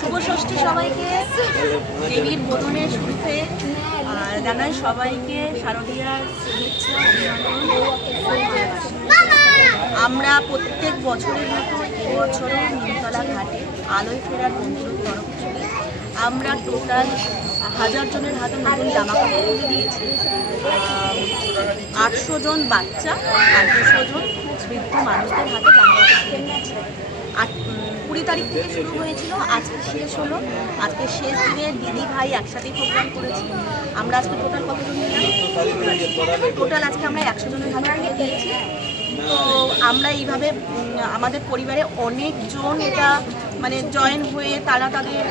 শুভ ষষ্ঠী সবাইকে, দেবীর বোধনের শুরুতে জানাই সবাইকে শারদীয়ার শুভেচ্ছা অভিনন্দন। আমরা প্রত্যেক বছরের মতো এবছরও নিমতলা ঘাটে আলোয় ফেরার বন্ধুর তরফ থেকে আমরা টোটাল 1000 জনের হাতে নতুন জামা কাপড় তুলে দিয়েছি। 800 জন বাচ্চা আর 200 জন বৃদ্ধ মানুষদের হাতে জামা কাপড় তুলে দিয়েছি। 20 তারিখ থেকে শুরু হয়েছিল, আজকে শেষ হলো। আজকে শেষ দিনে দিদি ভাই একসাথেই প্রোগ্রাম করেছি। আমরা আজকে টোটাল কতজন নিলাম? টোটাল আজকে আমরা 100 জনের হাতে তুলে দিয়েছি। তো আমরা এইভাবে আমাদের পরিবারে অনেকজন এটা মানে জয়েন হয়ে তারা তাদের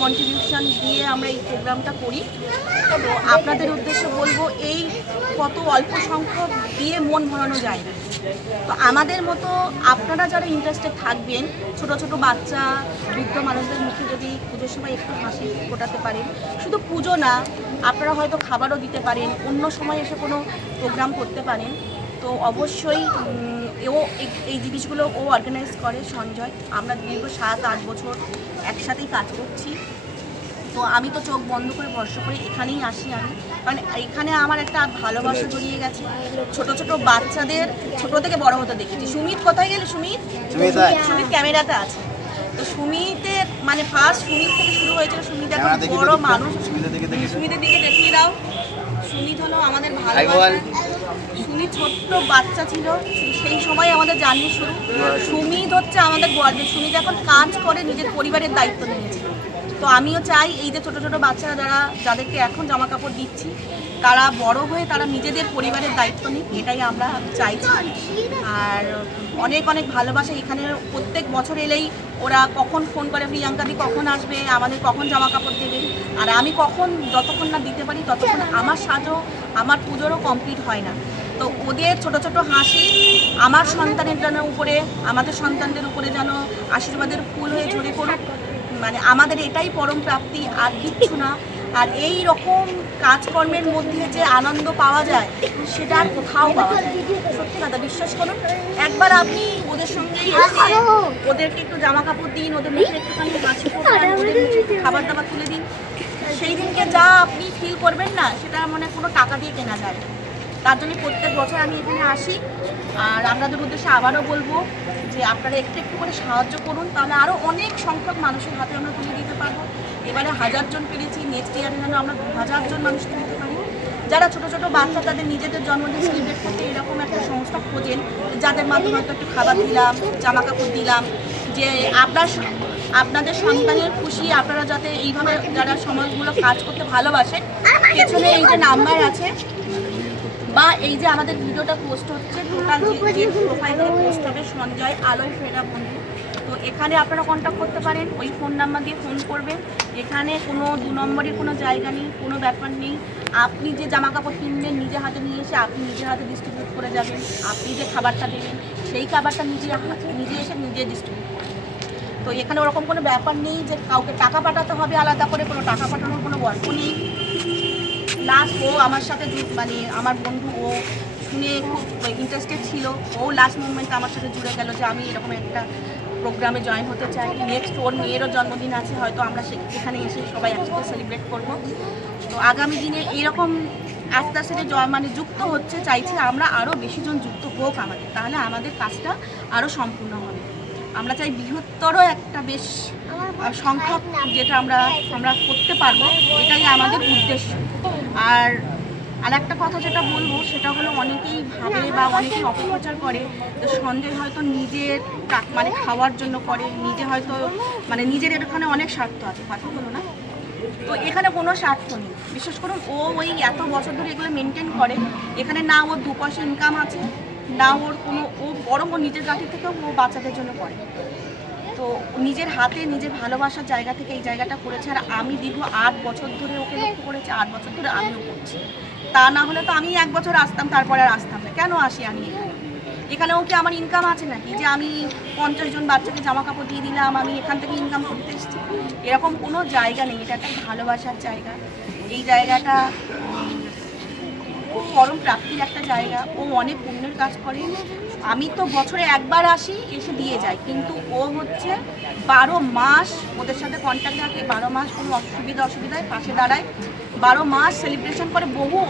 কন্ট্রিবিউশন দিয়ে আমরা এই প্রোগ্রামটা করি। তো আপনাদের উদ্দেশ্যে বলবো, এই কত অল্প সংখ্যক দিয়ে মন ভরানো যায় না। তো আমাদের মতো আপনারা যারা ইন্টারেস্টেড থাকবেন, ছোট ছোট বাচ্চা বৃদ্ধ মানুষদের মুখে যদি পুজোর সময় একটু হাসি ফোটাতে পারেন, শুধু পুজো না, আপনারা হয়তো খাবারও দিতে পারেন, অন্য সময় এসে কোনো প্রোগ্রাম করতে পারেন। তো অবশ্যই এই জিনিসগুলো ও অর্গানাইজ করে সঞ্জয়। আমরা দীর্ঘ 7-8 বছর একসাথেই কাজ করছি। তো আমি তো চোখ বন্ধ করে ভরসা করে এখানেই আসি আমি, কারণ এখানে আমার একটা ভালোবাসা জড়িয়ে গেছে। ছোট ছোট বাচ্চাদের ছোট থেকে বড় হতে দেখেছি। সুমিত কোথায় গেলে? সুমিত ক্যামেরাতে আছে। তো সুমিতের মানে ফার্স্ট সুমিত থেকে শুরু হয়েছিল। সুমিত এখন বড় মানুষ। সুমিতের দিকে দেখিয়ে দাও। সুমিত হলো আমাদের ভালোবাসা। সুমিত ছোট্ট বাচ্চা ছিল, সেই সময় আমাদের জার্নি শুরু। সুমিত হচ্ছে আমাদের গর্বের। সুমিত এখন কাজ করে, নিজের পরিবারের দায়িত্ব নিয়েছে। তো আমিও চাই এই যে ছোটো ছোটো বাচ্চারা যাদেরকে এখন জামা কাপড় দিচ্ছি, তারা বড় হয়ে তারা নিজেদের পরিবারের দায়িত্ব নিক, এটাই আমরা চাইছি। আর অনেক অনেক ভালোবাসা। এখানে প্রত্যেক বছর এলেই ওরা কখন ফোন করে, প্রিয়াঙ্কাদি কখন আসবে, আমাদের কখন জামা কাপড় দেবে। আর আমি কখন, যতক্ষণ না দিতে পারি ততক্ষণ আমার সাজও, আমার পুজোরও কমপ্লিট হয় না। তো ওদের ছোট ছোট হাসি আমার সন্তানের যেন উপরে, আমাদের সন্তানদের উপরে যেন আশীর্বাদের ফুল হয়ে ঝরে পড়ুক। মানে আমাদের এটাই পরম প্রাপ্তি, আর কিচ্ছু না। আর এই রকম কাজকর্মের মধ্যে যে আনন্দ পাওয়া যায় সেটা আর কোথাও পাওয়া যায়। সত্যি কথা, বিশ্বাস করুন। একবার আপনি ওদের সঙ্গে ওদেরকে একটু জামা কাপড় দিন, ওদের মুখে একটুখানি হাসি ফোটান, ওদের মুখে খাবার দাবার তুলে দিন, সেই দিনকে যা আপনি ফিল করবেন না, সেটা মানে কোনো টাকা দিয়ে কেনা যায় না। তার জন্য প্রত্যেক বছর আমি এখানে আসি। আর আপনাদের উদ্দেশ্যে আবারও বলবো যে আপনারা একটু একটু করে সাহায্য করুন, তাহলে আরও অনেক সংখ্যক মানুষের হাতে আমরা তুলে দিতে পারবো। এবারে 1000 জন পেরেছি, নেক্সট ইয়ারে যেন আমরা 2000 জন মানুষ তুলতে পারি। যারা ছোটো ছোটো বাচ্চা তাদের নিজেদের জন্মদিন সেলিব্রেট করতে এরকম একটা সংস্থা খোঁজেন, যাদের মাধ্যমে হয়তো একটু খাবার দিলাম, জামা কাপড় দিলাম, যে আপনাদের সন্তানের খুশি আপনারা যাতে এইভাবে যারা সমাজগুলো কাজ করতে ভালোবাসেন, পেছনে এই যে নাম্বার আছে বা এই যে আমাদের ভিডিওটা পোস্ট হচ্ছে, টোটাল যে প্রোফাইলে পোস্ট হবে সঞ্জয় আলোয় ফেরা বন্ধু। তো এখানে আপনারা কন্ট্যাক্ট করতে পারেন, ওই ফোন নাম্বার দিয়ে ফোন করবেন। এখানে কোনো 2 নম্বরের কোনো জায়গা নেই, কোনো ব্যাপার নেই। আপনি যে জামা কাপড় কিনবেন নিজে হাতে নিয়ে এসে আপনি নিজে হাতে ডিস্ট্রিবিউট করে যাবেন। আপনি যে খাবারটা দেবেন সেই খাবারটা নিজে এসে নিজে ডিস্ট্রিবিউট করবেন। তো এখানে ওরকম কোনো ব্যাপার নেই যে কাউকে টাকা পাঠাতে হবে আলাদা করে, কোনো টাকা পাঠানোর কোনো গল্প নেই। লাস্ট ও আমার সাথে মানে আমার বন্ধু, ও শুনে খুব ইন্টারেস্টেড ছিল, ও লাস্ট মুভমেন্টে আমার সাথে জুড়ে গেল যে আমি এরকম একটা প্রোগ্রামে জয়েন হতে চাই। নেক্সট ওর মেয়েরও জন্মদিন আছে, হয়তো আমরা সেখানে এসে সবাই একসাথে সেলিব্রেট করব। তো আগামী দিনে এইরকম আস্তে আস্তে মানে যুক্ত হচ্ছে, চাইছি আমরা আরও বেশি জন যুক্ত হোক আমাদের, তাহলে আমাদের কাজটা আরও সম্পূর্ণ হবে। আমরা চাই বৃহত্তর একটা বেশ সংখ্যক যেটা আমরা করতে পারবো, এটাই আমাদের উদ্দেশ্য। আর একটা কথা যেটা বলবো সেটা হলো, অনেকেই ভাবে বা অনেকেই অপপ্রচার করে যে সঞ্জয় হয়তো নিজের মানে খাওয়ার জন্য করে, নিজে হয়তো মানে নিজের এখানে অনেক স্বার্থ আছে, কথা বলো না। তো এখানে কোনো স্বার্থ নেই, বিশেষ করুন ও ওই এত বছর ধরে এগুলো মেনটেন করে। এখানে না ওর 2 পয়সা ইনকাম আছে, না ওর কোনো, ও বরং ও নিজের গাড়ি থেকেও ও বাচ্চাদের জন্য করে। তো নিজের হাতে নিজের ভালোবাসার জায়গা থেকে এই জায়গাটা করেছে। আর আমি দীর্ঘ 8 বছর ধরে ওকে লক্ষ্য করেছি, 8 বছর ধরে আমিও করছি। তা না হলে তো আমি 1 বছর আসতাম, তারপরে আর আসতাম না। কেন আসি আমি এখানে? ওকে আমার ইনকাম আছে নাকি যে আমি 50 জন বাচ্চাকে জামা কাপড় দিয়ে দিলাম, আমি এখান থেকে ইনকাম করতে এসেছি? এরকম কোনো জায়গা নেই, এটা একটা ভালোবাসার জায়গা। এই জায়গাটা খুব পরম প্রাপ্তির একটা জায়গা। ও অনেক পুণ্যের কাজ করে। আমি তো বছরে একবার আসি, এসে দিয়ে যাই, কিন্তু ও হচ্ছে 12 মাস ওদের সাথে কন্ট্যাক্ট রাখে, 12 মাস কোনো অসুবিধায় পাশে দাঁড়ায়, 12 মাস সেলিব্রেশন করে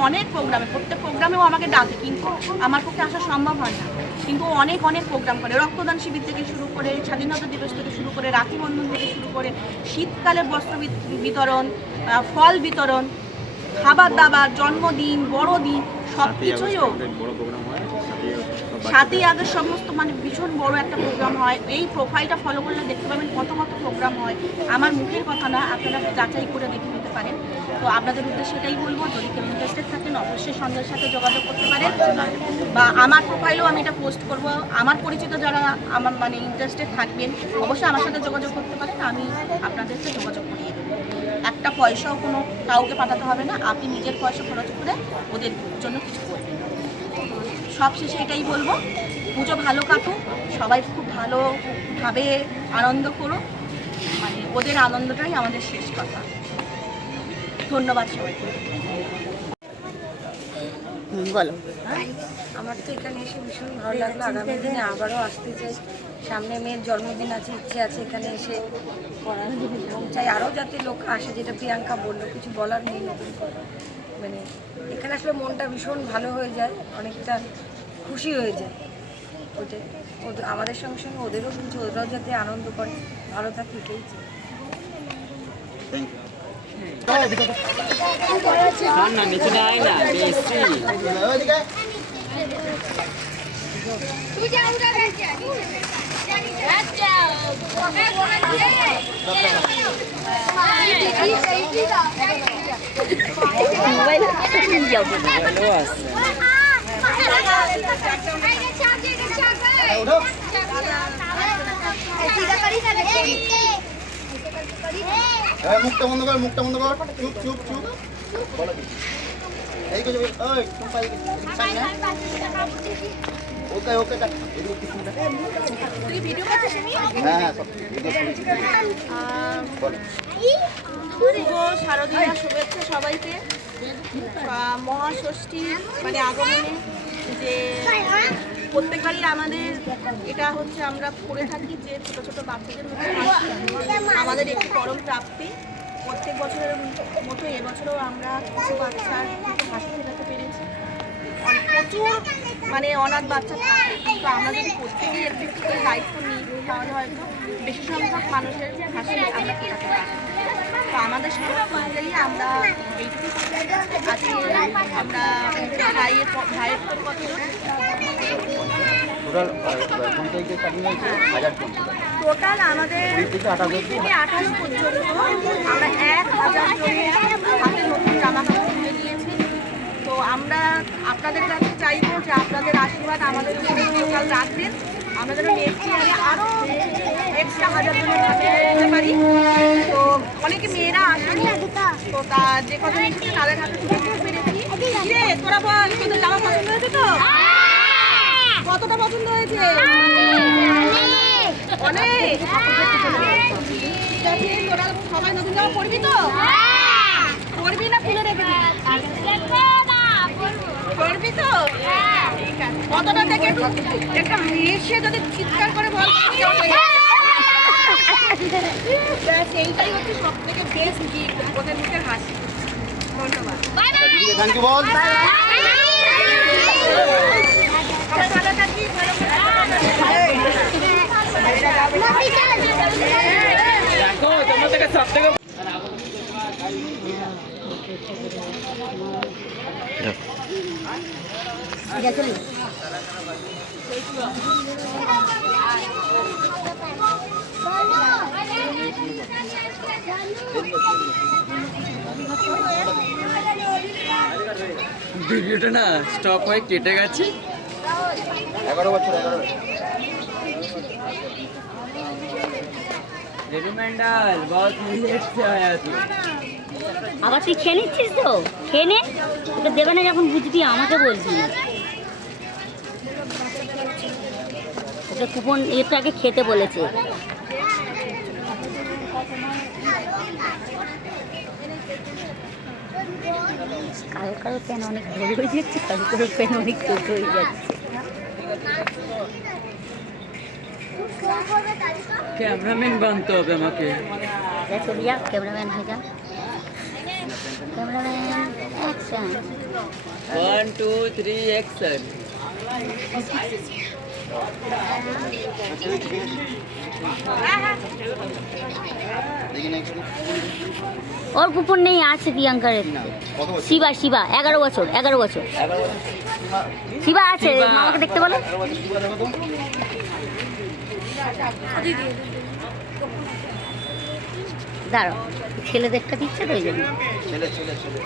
অনেক প্রোগ্রামে, প্রত্যেক প্রোগ্রামেও আমাকে ডাকে, কিন্তু আমার পক্ষে আসা সম্ভব হয় না। কিন্তু অনেক প্রোগ্রাম করে, রক্তদান শিবির থেকে শুরু করে, স্বাধীনতা দিবস থেকে শুরু করে, রাখি বন্ধন থেকে শুরু করে, শীতকালের বস্ত্র বিতরণ, ফল বিতরণ, খাবার দাবার, জন্মদিন, বড়দিন, সব কিছুই 7ই আগস্ট সমস্ত মানে ভীষণ বড় একটা প্রোগ্রাম হয়। এই প্রোফাইলটা ফলো করলে দেখতে পাবেন কত প্রোগ্রাম হয়। আমার মুখের কথা না, আপনারা যাচাই করে দেখে নিতে পারেন। তো আপনাদের উদ্দেশ্যে এটাই বলবো, যদি কেউ ইন্টারেস্টেড থাকেন অবশ্যই সন্ধ্যার সাথে যোগাযোগ করতে পারেন, বা আমার প্রোফাইলেও আমি এটা পোস্ট করব। আমার পরিচিত যারা আমার মানে ইন্টারেস্টেড থাকবেন অবশ্যই আমার সাথে যোগাযোগ করতে পারেন, আমি আপনাদেরকে যোগাযোগ করিয়ে দেবো। একটা পয়সাও কোনো কাউকে পাঠাতে হবে না, আপনি নিজের পয়সা খরচ করে ওদের জন্য কিছু করবেন। সব শেষে এটাই বলবো, পুজো ভালো কাটুক, সবাই খুব ভালোভাবে আনন্দ করো, মানে ওদের আনন্দটাই আমাদের শেষ কথা। ধন্যবাদ সবাইকে। বলো। আমার তো এখানে এসে ভীষণ ভালো লাগলো, আগামী দিনে আবারও আসতে চাই। সামনে মেয়ের জন্মদিন আছে, ইচ্ছে আছে এখানে এসে করার, এবং চাই আরও যাতে লোক আসে। যেটা প্রিয়াঙ্কা বললো, কিছু বলার নেই, মানে এখানে আসলে মনটা ভীষণ ভালো হয়ে যায়, অনেকটা খুশি হয়ে যায়। ওইটাই আমাদের সঙ্গে সঙ্গে ওদেরও কিছু, ওরাও যাতে আনন্দ করে, ভালো থাকে, এটাই চাই। না নিচে আয় না বেশি মুখটা বন্ধ কর, মুখটা বন্ধ কর, চুপ চুপ চুপ। এই তো ওই তুমি সামনে ওকে ওকে তুই ভিডিও করছিস? হ্যাঁ হ্যাঁ সব ভিডিও শুভ শারদীয়া শুভেচ্ছা সবাইকে। মহাষষ্ঠী মানে আগমনে যে প্রত্যেকবারই আমাদের এটা হচ্ছে আমরা করে থাকি, যে ছোটো ছোটো বাচ্চাদের মধ্যে আমাদের একটি পরম প্রাপ্তি। প্রত্যেক বছরের মতো এবছরও আমরা কিছু বাচ্চার হাসি ফেরাতে পেরেছি। প্রচুর মানে অনাথ বাচ্চা থাকে, কিন্তু আমরা যদি প্রত্যেকেই একটু একটু করে দায়িত্ব নিই তাহলে হয়তো বেশি সংখ্যক মানুষের হাসি আমরা ফেরাতে পারি। তো আমাদের সামর্থ্য অনুযায়ী আমরা এইটুকু আজকে আমরা ভাইয়ের পরিবর্তে টোটাল আমাদের 20 থেকে 28 পর্যন্ত আমরা 1000 জনের হাতে নতুন জামা কাপড় তুলে দিয়েছি। তো আমরা আপনাদের কাছে চাইবো যে আপনাদের আশীর্বাদ আমাদের উপরে টোটাল রাখবেন, আমরা যেন নেক্সট ইয়ারে আরও এক্সট্রা 1000 জনের হাতে দিতে পারি। তো অনেকে মেয়েরা আসেনি, তো যে কজন এসেছে তাদের হাতে তুলে দিতে পেরেছি। কিরে তোরা বল, তোদের জামা পছন্দ হয়েছে তো? কতটা পছন্দ হয়েছে? অনেক। ঠিক আছে, তোরা সবাই নতুন জামা পরবি তো? পরবি না খুলে রেখে দিবি? পরবি তো? ঠিক আছে। কতটা থেকে একটা মেয়ে যদি চিৎকার করে বল, সেইটাই হচ্ছে সব থেকে বেস্ট গিফট, ওদের মুখের হাসি। ধন্যবাদ। থ্যাংক ইউ বল। দেখো তোমার থেকে সব থেকে ভিডিওটা না স্টপ হয়ে কেটে গেছে। 11 বছর 11 রেডিমেন্ডাল বহুত লেট से आया तू। আবার তুই খেয়ে নিচ্ছিস তো? খেয়ে নে, তোকে দেবে না যখন বুঝবি আমাকে বলবি। ওকে কুপন এটা আগে খেতে বলেছে। কারো কারো প্যান অনেক বড় হয়ে যাচ্ছে, কারো কারো প্যান অনেক ছোট হয়ে যাচ্ছে। ক্যামেরাম্যান বানতে হবে আমাকে। চলে যাও, ক্যামেরাম্যান হয়ে যাও। Cameraman action. 1 2 3 অ্যাকশন। দেখি নেক্সট ওর কুপন নেই, আছে প্রিয়াঙ্কার। কত বছর? শিবা, শিবা 11 বছর, 11 বছর শিবা আছে। শিবা। মামাকে দেখতে বলো। 11 বছর শিবা দেখো তো। দাঁড়াও, ছেলেদেরটা দিচ্ছে তো ওই জন্য। ছেলে ছেলে ছেলে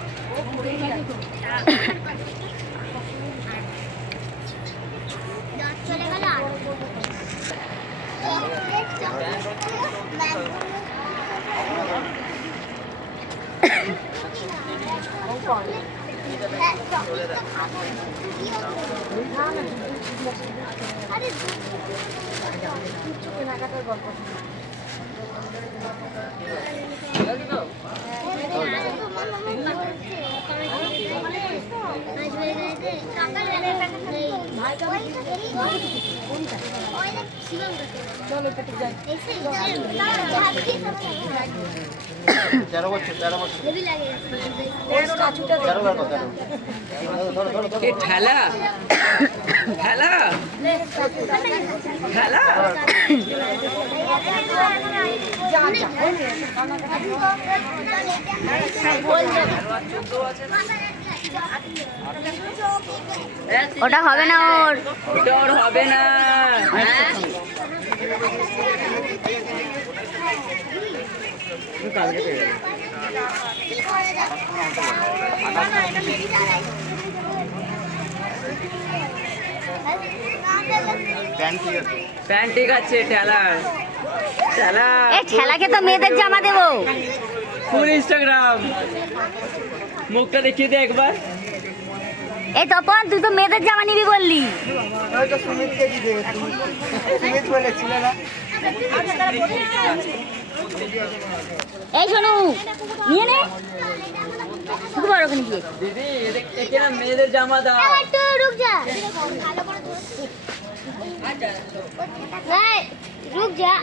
তেরো বছর 13 বছর 13 দেখো 13 ধরো ধরো ধরো এ ঠেলা ঠেলা ঠেলা। ওটা হবে না ওর। ওটা ওর হবে না। কালকে পেয়ে যাবো। প্যান্ট ঠিক আছে প্যান্ট ঠিক আছে, ঠেলা ঠেলা। এই ছেলাকে তো মেয়েদের জামা দেবো। ফুল ইনস্টাগ্রাম। মুখটা দেখিয়ে দে একবার। এই তপন, তুই তো মেয়েদের জামা নিবি বললি। এই শোনো, নিয়ে নে, শুধু বড় ওখানে গিয়ে। দিদি একে না মেয়েদের জামা দাও। रुक जा, रुक जा।